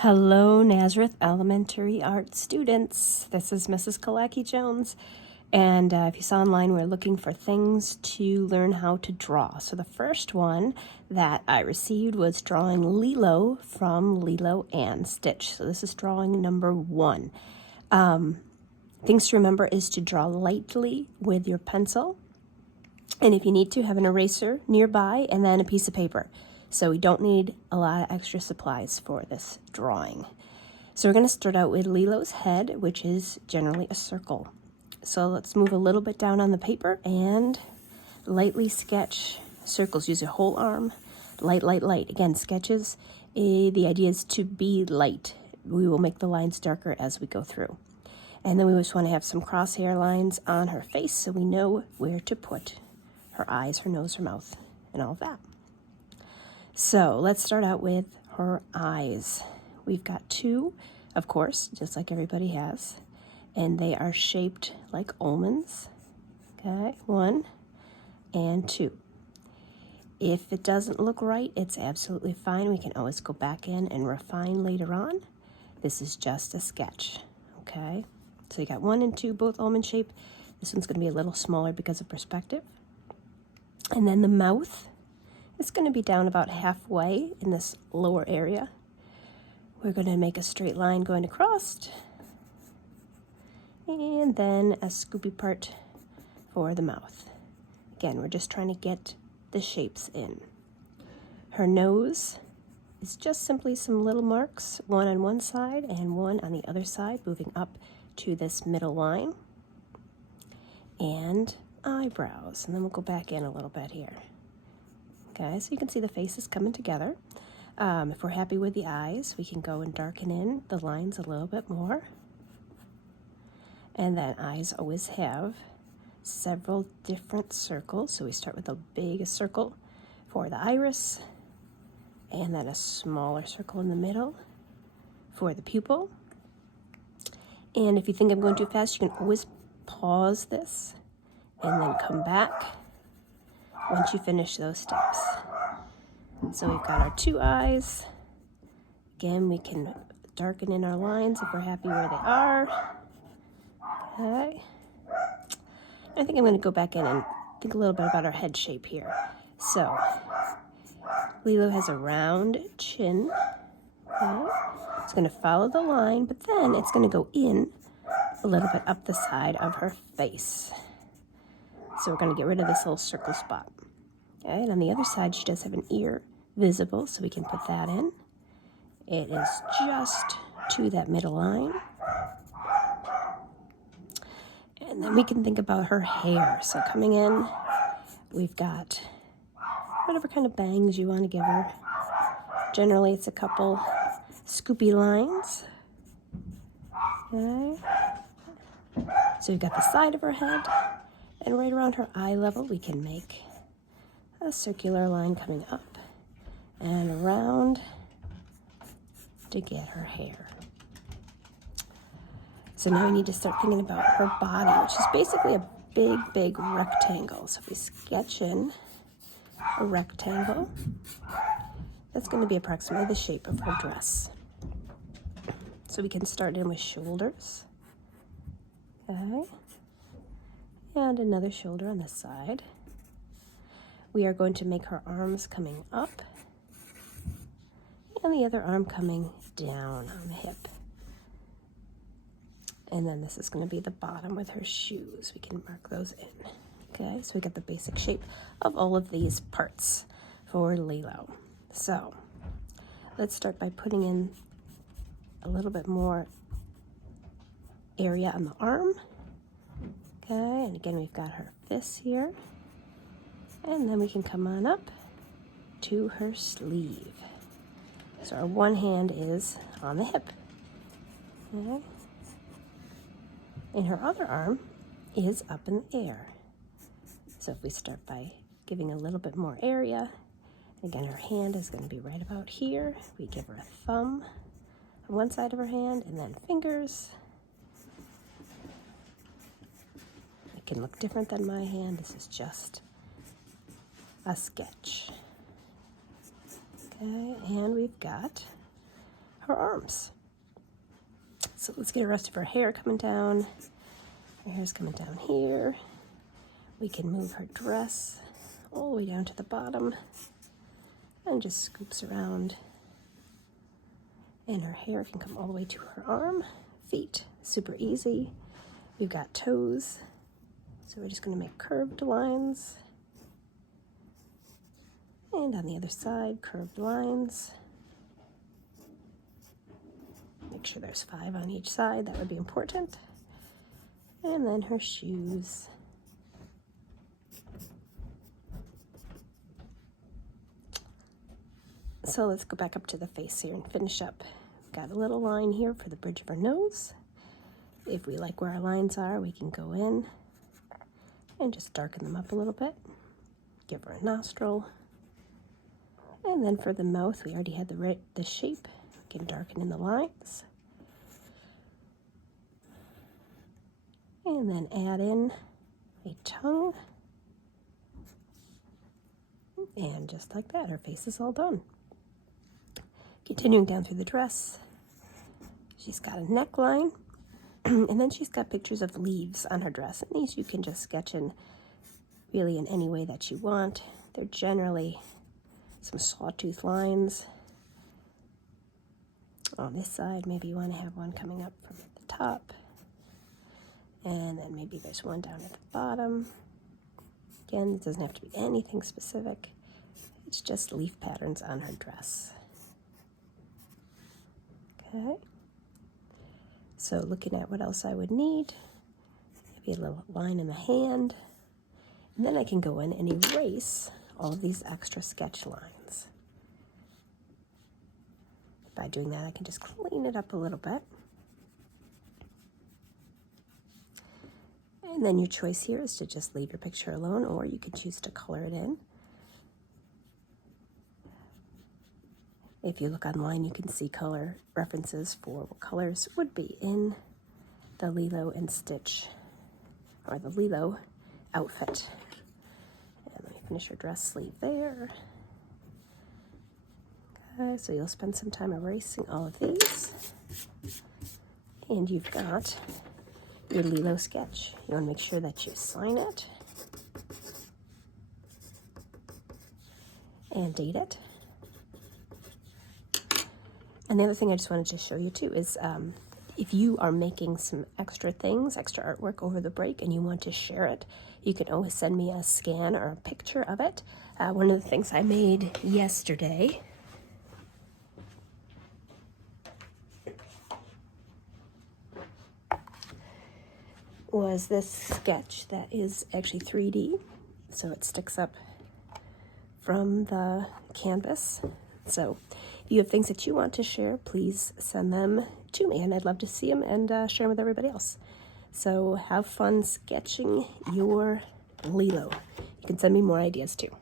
Hello, Nazareth Elementary Art students. This is Mrs. Killackey-Jones. And if you saw online, we're looking for things to learn how to draw. So the first one that I received was drawing LILO from Lilo and Stitch. So this is drawing number 1. Things to remember is to draw lightly with your pencil. And if you need to, have an eraser nearby and then a piece of paper. So we don't need a lot of extra supplies for this drawing. So we're going to start out with Lilo's head, which is generally a circle. So let's move a little bit down on the paper and lightly sketch circles. Use your whole arm. Light, light, light. Again, sketches, the idea is to be light. We will make the lines darker as we go through. And then we just want to have some crosshair lines on her face so we know where to put her eyes, her nose, her mouth, and all of that. So let's start out with her eyes. We've got 2, of course, just like everybody has, and they are shaped like almonds. Okay, 1 and 2. If it doesn't look right, it's absolutely fine. We can always go back in and refine later on. This is just a sketch, okay? So you got 1 and 2, both almond shaped. This one's going to be a little smaller because of perspective. And then the mouth. It's going to be down about halfway in this lower area. We're going to make a straight line going across, and then a scoopy part for the mouth. Again, we're just trying to get the shapes in. Her nose is just simply some little marks, 1 on one side and 1 on the other side, moving up to this middle line. And eyebrows, and then we'll go back in a little bit here. Okay, so you can see the faces coming together. If we're happy with the eyes, we can go and darken in the lines a little bit more. And then eyes always have several different circles. So we start with the biggest circle for the iris, and then a smaller circle in the middle for the pupil. And if you think I'm going too fast, you can always pause this and then come back once you finish those steps. So we've got our 2 eyes. Again, we can darken in our lines if we're happy where they are. Okay. I think I'm going to go back in and think a little bit about our head shape here. So, Lilo has a round chin. Okay. It's going to follow the line, but then it's going to go in a little bit up the side of her face. So we're going to get rid of this little circle spot. Okay, and on the other side, she does have an ear visible, so we can put that in. It is just to that middle line. And then we can think about her hair. So coming in, we've got whatever kind of bangs you want to give her. Generally, it's a couple scoopy lines. Okay. So we've got the side of her head, and right around her eye level, we can make a circular line coming up and around to get her hair. So now we need to start thinking about her body, which is basically a big, big rectangle. So if we sketch in a rectangle, that's going to be approximately the shape of her dress. So we can start in with shoulders. Okay. And another shoulder on this side. We are going to make her arms coming up and the other arm coming down on the hip. And then this is going to be the bottom with her shoes. We can mark those in. Okay, so we get the basic shape of all of these parts for Lilo. So let's start by putting in a little bit more area on the arm. Okay, and again, we've got her fists here. And then we can come on up to her sleeve. So our one hand is on the hip. Okay. And her other arm is up in the air. So if we start by giving a little bit more area, again, her hand is going to be right about here. We give her a thumb on one side of her hand and then fingers. It can look different than my hand. This is just a sketch. Okay, and we've got her arms. So let's get the rest of her hair coming down. Her hair's coming down here. We can move her dress all the way down to the bottom and just scoops around. And her hair can come all the way to her arm, feet, super easy. We've got toes, so we're just going to make curved lines. And on the other side, curved lines. Make sure there's 5 on each side, that would be important. And then her shoes. So let's go back up to the face here and finish up. Got a little line here for the bridge of her nose. If we like where our lines are, we can go in and just darken them up a little bit. Give her a nostril. And then for the mouth, we already had the shape. We can darken in the lines. And then add in a tongue. And just like that, her face is all done. Continuing down through the dress, she's got a neckline, and then she's got pictures of leaves on her dress. And these you can just sketch in really in any way that you want. They're generally some sawtooth lines. On this side, maybe you want to have one coming up from the top. And then maybe there's one down at the bottom. Again, it doesn't have to be anything specific. It's just leaf patterns on her dress. Okay. So looking at what else I would need, maybe a little line in the hand. And then I can go in and erase all of these extra sketch lines. By doing that, I can just clean it up a little bit. And then your choice here is to just leave your picture alone, or you can choose to color it in. If you look online, you can see color references for what colors would be in the Lilo and Stitch, or the Lilo outfit. And let me finish your dress sleeve there. Okay, so you'll spend some time erasing all of these. And you've got your Lilo sketch. You want to make sure that you sign it and date it. And the other thing I just wanted to show you too is if you are making some extra things, extra artwork over the break and you want to share it, you can always send me a scan or a picture of it. One of the things I made yesterday was this sketch that is actually 3D, so it sticks up from the canvas. So if you have things that you want to share, please send them to me, and I'd love to see them and share them with everybody else. So have fun sketching your Lilo. You can send me more ideas too.